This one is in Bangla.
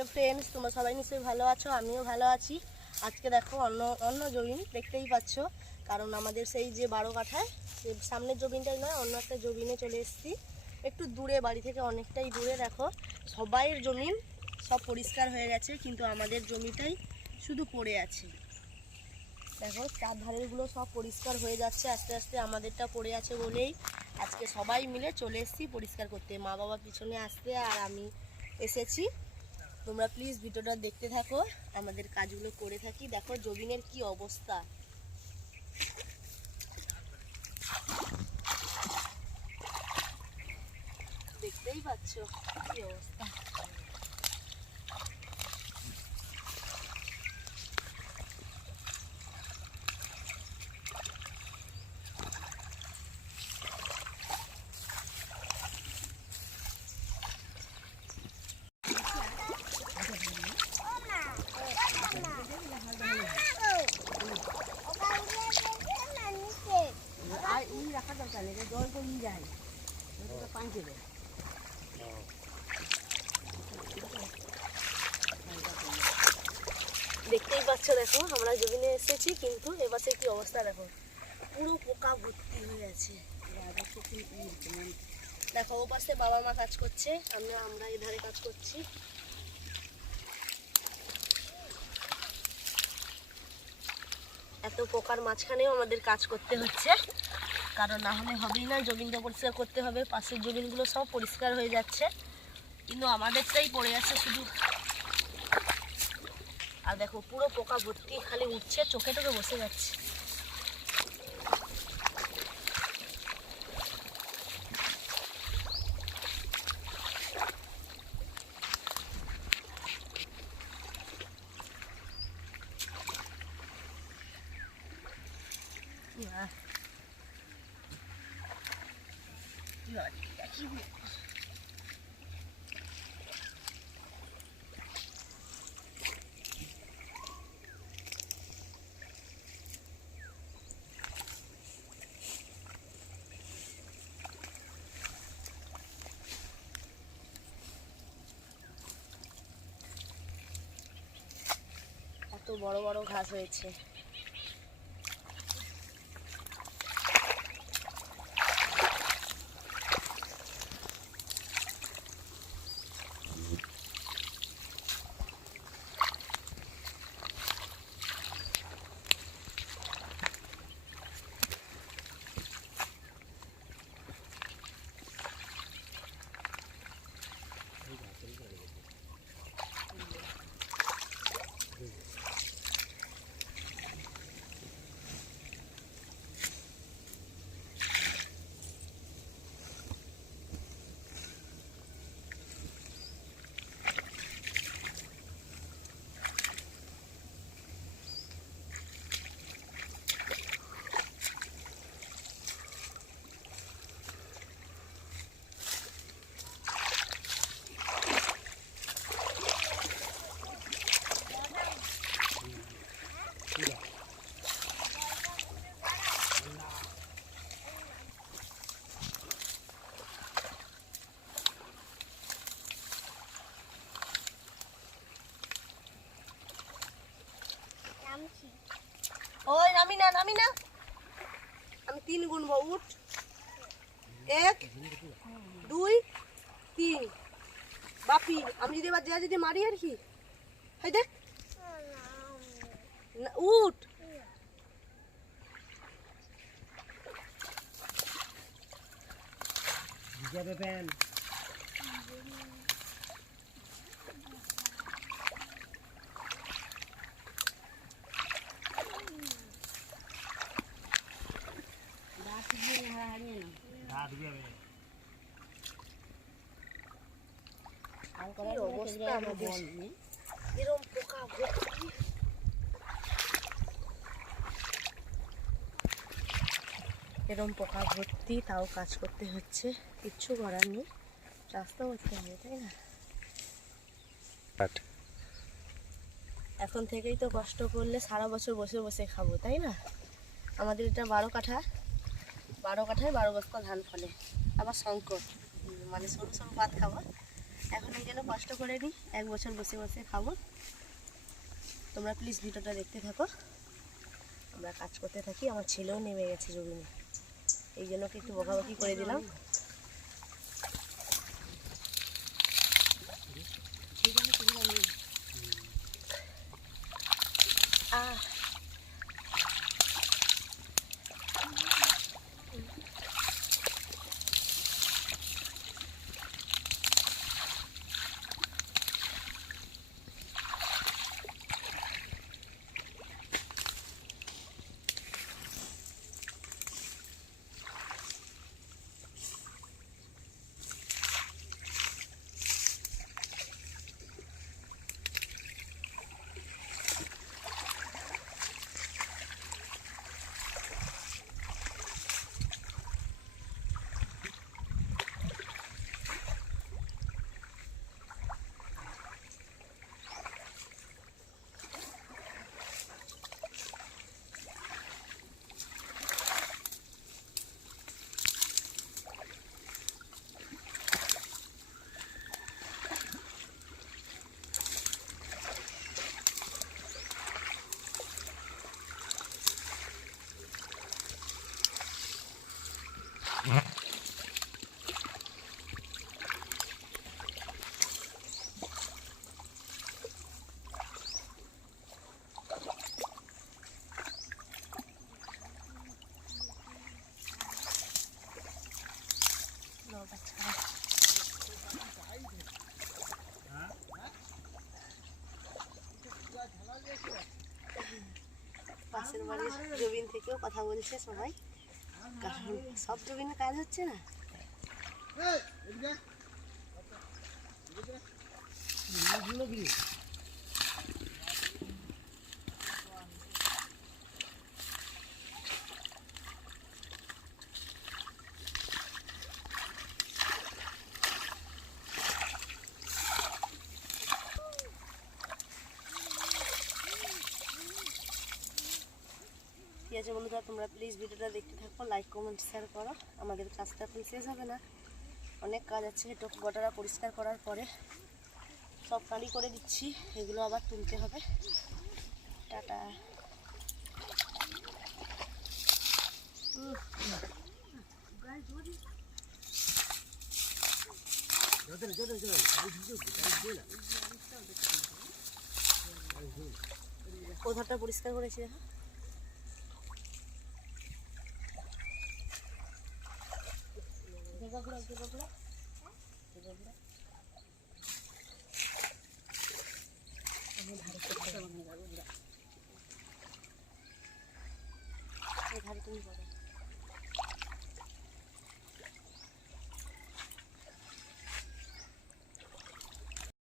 হ্যালো ফ্রেন্ডস তোমরা সবাই নিশ্চয়ই ভালো আছো, আমিও ভালো আছি। আজকে দেখো অন্য অন্য জমিন দেখতেই পাচ্ছ, কারণ আমাদের সেই যে বারো কাঠায় সে সামনের জমিনটাই নয়, অন্য একটা জমিনে চলে এসেছি। একটু দূরে, বাড়ি থেকে অনেকটাই দূরে দেখো, সবাইয়ের জমিন সব পরিষ্কার হয়ে গেছে, কিন্তু আমাদের জমিটাই শুধু পড়ে আছে। দেখো, চার ধারেরগুলো সব পরিষ্কার হয়ে যাচ্ছে, আস্তে আস্তে আমাদেরটা পড়ে আছে বলেই আজকে সবাই মিলে চলে এসেছি পরিষ্কার করতে। মা বাবা পিছনে আসতে আর আমি এসেছি। তোমরা প্লিজ ভিডিওটা দেখতে থাকো, আমাদের কাজগুলো করে থাকি। দেখো জবিনের কি অবস্থা। দেখতেই পাচ্ছ কি অবস্থা। দেখতেই পাচ্ছ, দেখো, আমরা জমিনে এসেছি, কিন্তু এবারে কি অবস্থা, দেখো। পুরো পোকা ভর্তি হয়ে আছে। দেখো ও পাশে বাবা মা কাজ করছে, আমরা আমরা এধারে কাজ করছি। এত পোকার মাঝখানেও আমাদের কাজ করতে হচ্ছে, কারণ না হলে হবেই না জমিনটা পরিষ্কার করতে হবে, পাশের জমিনগুলো সব পরিষ্কার হয়ে যাচ্ছে। কিন্তু আমাদেরটাই পড়ে আছে শুধু আর দেখো পুরো পোকা ভর্তি খালি উঠছে চোখে টোকে বসে যাচ্ছে ইয়া। ইয়া, দেখি। কত বড় বড় ঘাস হয়েছে। নামি না নামি না আমি তিন গুনবো উঠ এক দুই তিন বাপি আমি যদি এবার যা যদি মারি আর কি হাই দেখ না, উঠ যাবে অবস্থা আমাদের এরম পোকা ভর্তি এরম পোকা ভর্তি তাও কাজ করতে হচ্ছে। কিচ্ছু করার নেই। রাস্তা করতে হবে তাই না? এখন থেকেই তো কষ্ট করলে সারা বছর বসে বসে খাব তাই না? আমাদের এটা বারো কাঠা। বারো কাঠায় বারো বস্তা ধান ফলে। আবার সংকট। মানে সরু সরু ভাত খাব। এখন এই জন্য কষ্ট করে নিই এক বছর বসে বসে খাব। তোমরা প্লিজ ভিডিওটা দেখতে থাকো। আমরা কাজ করতে থাকি, আমার ছেলেও নেমে গেছে জমিনে। এই জন্য একটু বকাবকি করে দিলাম। বাড়ির জমিন থেকেও কথা বলছে সবাই। কারণ সব জমিনে কাজ হচ্ছে না। ঠিক আছে বন্ধুরা, তোমরা প্লিজ ভিডিওটা দেখতে থাকো লাইক কমেন্ট শেয়ার করো। আমাদের কাজটা এখন শেষ হবে না। অনেক কাজ আছে একটু গোটারা পরিষ্কার করার পরে সব কালি করে দিচ্ছি, এগুলো আবার তুলতে হবে। টাটা। কোথাটা পরিষ্কার করেছি, দেখো। बघलं